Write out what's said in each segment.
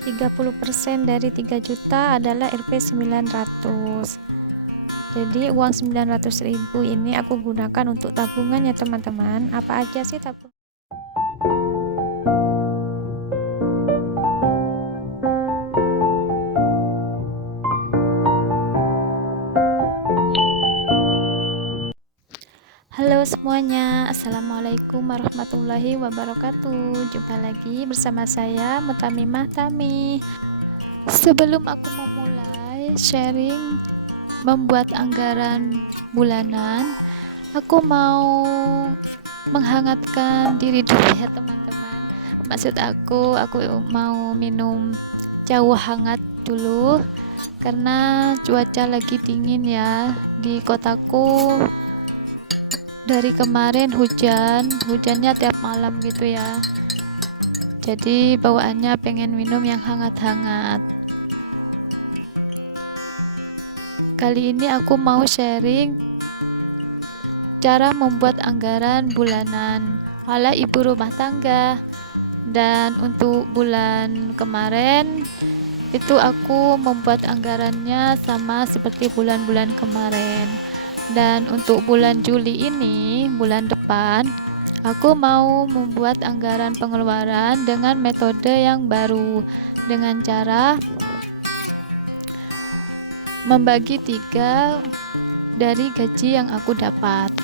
30% dari 3 juta adalah Rp 900. Jadi uang 900.000 ini aku gunakan untuk tabungan ya teman-teman. Apa aja sih tabungan? Halo semuanya, Assalamualaikum warahmatullahi wabarakatuh. Jumpa lagi bersama saya Mutamimah Tami. Sebelum aku memulai sharing membuat anggaran bulanan, aku mau menghangatkan diri dulu ya teman-teman. Maksud aku mau minum jauh hangat dulu karena cuaca lagi dingin ya di kotaku. Dari kemarin hujannya tiap malam gitu ya, jadi bawaannya pengen minum yang hangat-hangat. Kali ini aku mau sharing cara membuat anggaran bulanan ala ibu rumah tangga. Dan untuk bulan kemarin itu aku membuat anggarannya sama seperti bulan-bulan kemarin. Dan untuk bulan Juli ini, bulan depan, aku mau membuat anggaran pengeluaran dengan metode yang baru, dengan cara membagi 3 dari gaji yang aku dapat.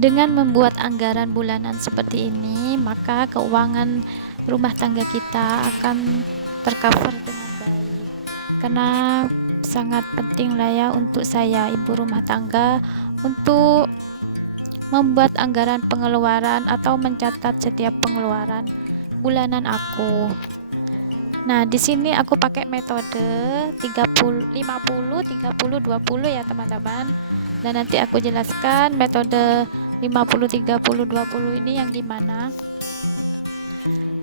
Dengan membuat anggaran bulanan seperti ini, maka keuangan rumah tangga kita akan tercover dengan baik. Karena sangat penting lah ya untuk saya ibu rumah tangga untuk membuat anggaran pengeluaran atau mencatat setiap pengeluaran bulanan aku. Nah, di sini aku pakai metode 30 50 30 20 ya teman-teman. Dan nanti aku jelaskan metode 50 30 20 ini yang gimana.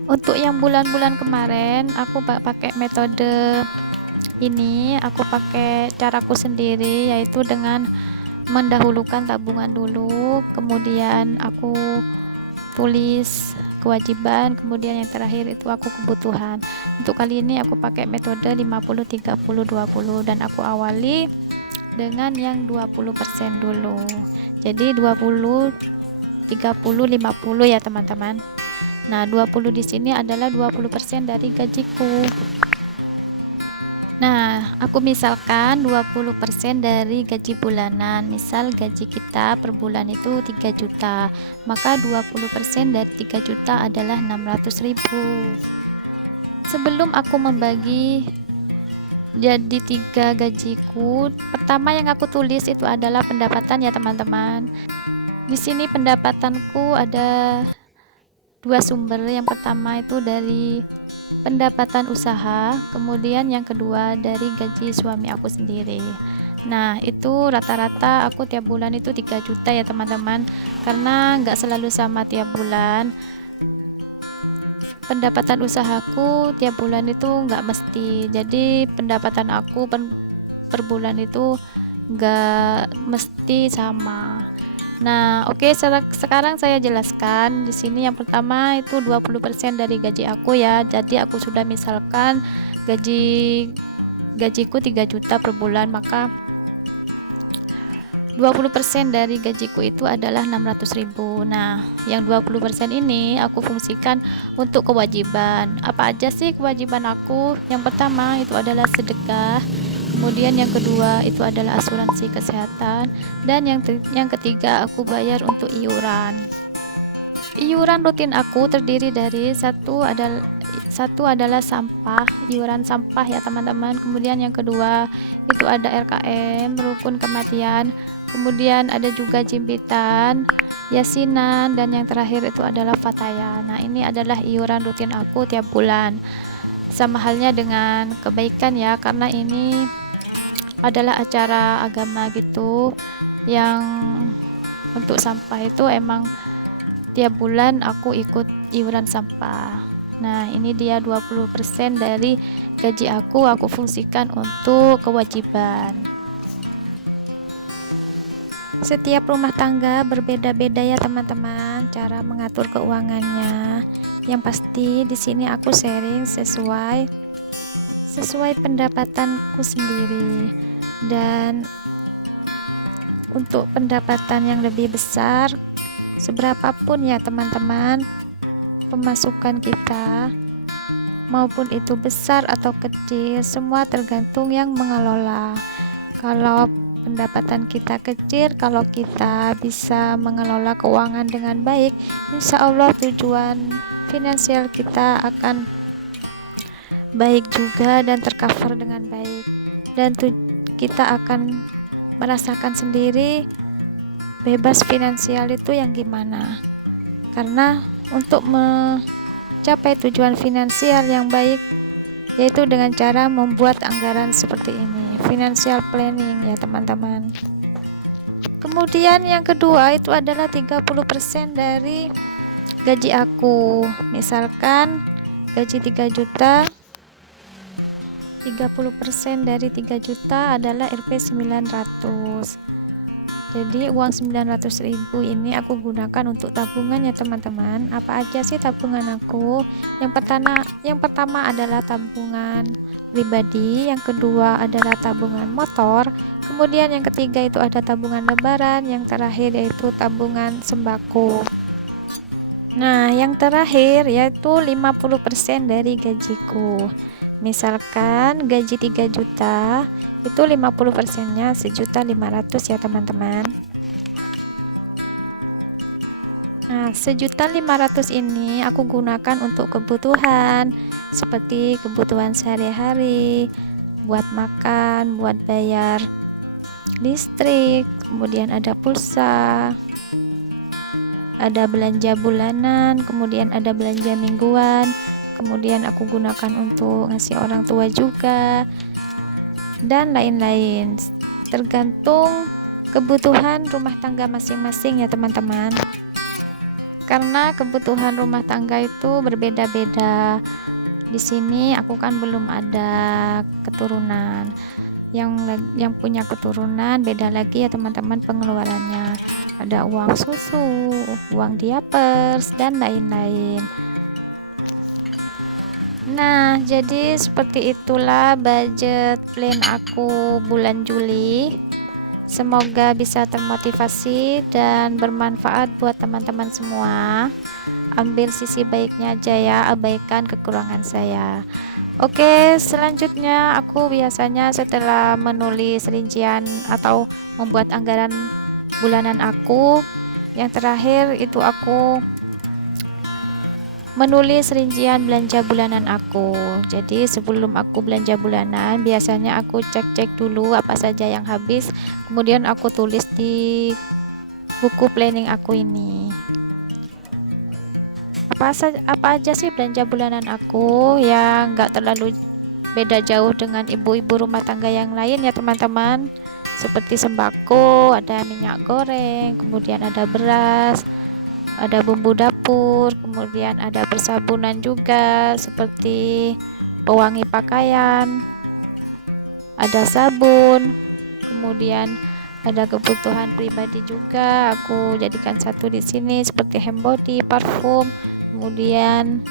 Untuk yang bulan-bulan kemarin aku pakai metode ini, aku pakai caraku sendiri, yaitu dengan mendahulukan tabungan dulu, kemudian aku tulis kewajiban, kemudian yang terakhir itu aku kebutuhan. Untuk kali ini aku pakai metode 50 30 20 dan aku awali dengan yang 20% dulu. Jadi 20 30 50 ya teman-teman. Nah, 20 di sini adalah 20% dari gajiku. Nah, aku misalkan 20% dari gaji bulanan. Misal gaji kita per bulan itu 3 juta. Maka 20% dari 3 juta adalah 600.000. Sebelum aku membagi jadi 3 gajiku, pertama yang aku tulis itu adalah pendapatan ya teman-teman. Di sini pendapatanku ada 2 sumber. Yang pertama itu dari pendapatan usaha, kemudian yang kedua dari gaji suami aku sendiri. Nah, itu rata-rata aku tiap bulan itu 3 juta ya teman-teman, karena nggak selalu sama tiap bulan. Pendapatan usahaku tiap bulan itu nggak mesti, jadi pendapatan aku per bulan itu nggak mesti sama. Nah, oke, sekarang saya jelaskan. Di sini yang pertama itu 20% dari gaji aku ya. Jadi aku sudah misalkan gajiku 3 juta per bulan, maka 20% dari gajiku itu adalah 600.000. Nah, yang 20% ini aku fungsikan untuk kewajiban. Apa aja sih kewajiban aku? Yang pertama itu adalah sedekah. Kemudian yang kedua itu adalah asuransi kesehatan, dan yang ketiga aku bayar untuk iuran. Iuran rutin aku terdiri dari satu adalah sampah, iuran sampah ya teman-teman. Kemudian yang kedua itu ada RKM, rukun kematian. Kemudian ada juga jimpitan, yasinan, dan yang terakhir itu adalah fataya. Nah, ini adalah iuran rutin aku tiap bulan. Sama halnya dengan kebaikan ya, karena ini adalah acara agama gitu, yang untuk sampah itu emang tiap bulan aku ikut iuran sampah. Nah, ini dia 20% dari gaji aku fungsikan untuk kewajiban. Setiap rumah tangga berbeda-beda ya teman-teman cara mengatur keuangannya. Yang pasti di sini aku sharing sesuai pendapatanku sendiri. Dan untuk pendapatan yang lebih besar, seberapapun ya teman-teman pemasukan kita, maupun itu besar atau kecil, semua tergantung yang mengelola. Kalau pendapatan kita kecil, kalau kita bisa mengelola keuangan dengan baik, insya Allah tujuan finansial kita akan baik juga dan tercover dengan baik, dan kita akan merasakan sendiri bebas finansial itu yang gimana. Karena untuk mencapai tujuan finansial yang baik yaitu dengan cara membuat anggaran seperti ini, financial planning ya teman-teman. Kemudian yang kedua itu adalah 30% dari gaji aku. Misalkan gaji 3 juta, 30% dari 3 juta adalah Rp 900. Jadi uang 900.000 ini aku gunakan untuk tabungan ya teman-teman. Apa aja sih tabungan aku? Yang pertama adalah tabungan pribadi, yang kedua adalah tabungan motor, kemudian yang ketiga itu ada tabungan lebaran, yang terakhir yaitu tabungan sembako. Nah, yang terakhir yaitu 50% dari gajiku. Misalkan gaji 3 juta, itu 50%-nya 1.500.000 ya teman-teman. Nah, 1.500.000 ini aku gunakan untuk kebutuhan seperti kebutuhan sehari-hari, buat makan, buat bayar listrik, kemudian ada pulsa, ada belanja bulanan, kemudian ada belanja mingguan, kemudian aku gunakan untuk ngasih orang tua juga, dan lain-lain, tergantung kebutuhan rumah tangga masing-masing ya teman-teman. Karena kebutuhan rumah tangga itu berbeda-beda. Di sini aku kan belum ada keturunan. Yang punya keturunan beda lagi ya teman-teman pengeluarannya. Ada uang susu, uang diapers, dan lain-lain. Nah, jadi seperti itulah budget plan aku bulan Juli. Semoga bisa termotivasi dan bermanfaat buat teman-teman semua. Ambil sisi baiknya aja ya, abaikan kekurangan saya. Oke, selanjutnya aku biasanya setelah menulis rincian atau membuat anggaran bulanan aku, yang terakhir itu aku menulis rincian belanja bulanan aku. Jadi sebelum aku belanja bulanan, biasanya aku cek-cek dulu apa saja yang habis, kemudian aku tulis di buku planning aku ini. Apa aja sih belanja bulanan aku yang nggak terlalu beda jauh dengan ibu-ibu rumah tangga yang lain ya teman-teman. Seperti sembako, ada minyak goreng, kemudian ada beras, ada bumbu dapur, kemudian ada persabunan juga seperti pewangi pakaian, ada sabun, kemudian ada kebutuhan pribadi juga aku jadikan satu di sini seperti hand body, parfum, kemudian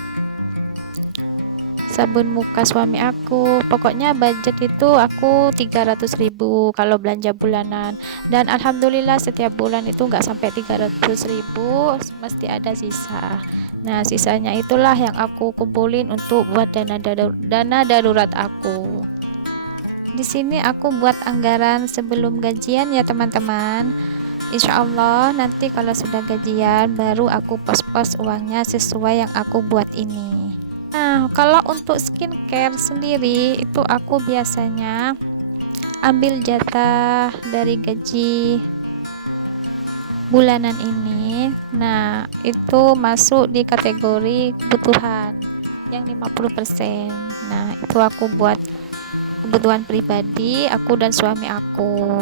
sabun muka suami aku. Pokoknya budget itu aku 300.000 kalau belanja bulanan, dan alhamdulillah setiap bulan itu nggak sampai 300.000, mesti ada sisa. Nah, sisanya itulah yang aku kumpulin untuk buat dana darurat aku. Di sini aku buat anggaran sebelum gajian ya teman-teman. Insya Allah nanti kalau sudah gajian baru aku pos-pos uangnya sesuai yang aku buat ini. Nah, kalau untuk skincare sendiri itu aku biasanya ambil jatah dari gaji bulanan ini. Nah, itu masuk di kategori kebutuhan yang 50%. Nah, itu aku buat kebutuhan pribadi aku dan suami aku.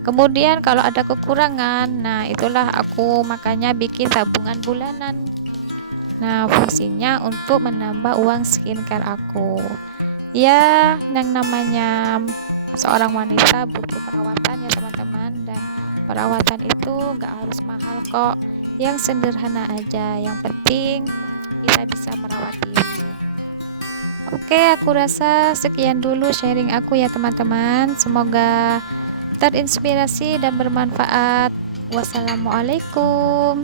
Kemudian kalau ada kekurangan, nah itulah aku makanya bikin tabungan bulanan. Nah, fungsinya untuk menambah uang skincare aku. Ya, yang namanya seorang wanita butuh perawatan ya teman-teman, dan perawatan itu nggak harus mahal kok, yang sederhana aja, yang penting kita bisa merawat diri. Oke, aku rasa sekian dulu sharing aku ya teman-teman, semoga terinspirasi dan bermanfaat. Wassalamualaikum.